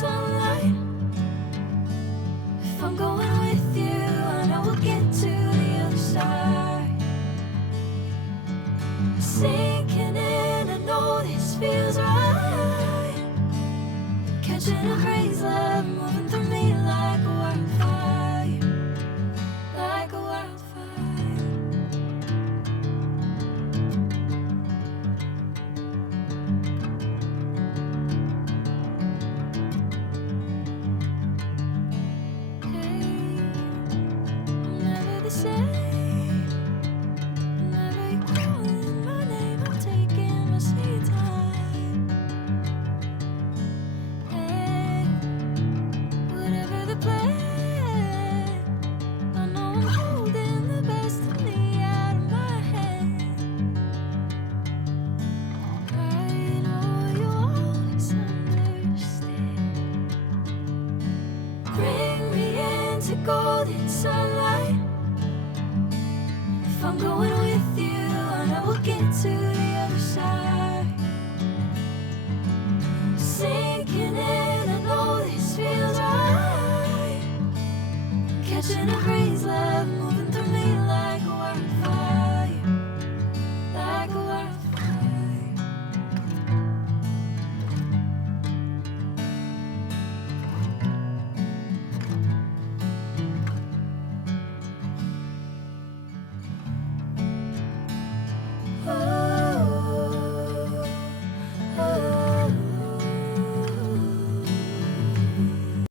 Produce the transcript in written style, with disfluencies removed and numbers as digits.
sunlight. If I'm going with you, I know we'll get to the other side. Sinking in, I know this feels right. Catching a crazy love, moving through me like a wildfire, like a wildfire. Hey, I'm never the same. Whenever you're calling my name, I'm taking my sweet time. Hey, whatever the plan, I know I'm holding the best of me out of my hand. I know you always understand. Bring me into golden sunlight. If I'm going with you, I know we'll get to the other side. Sinking in, I know this feels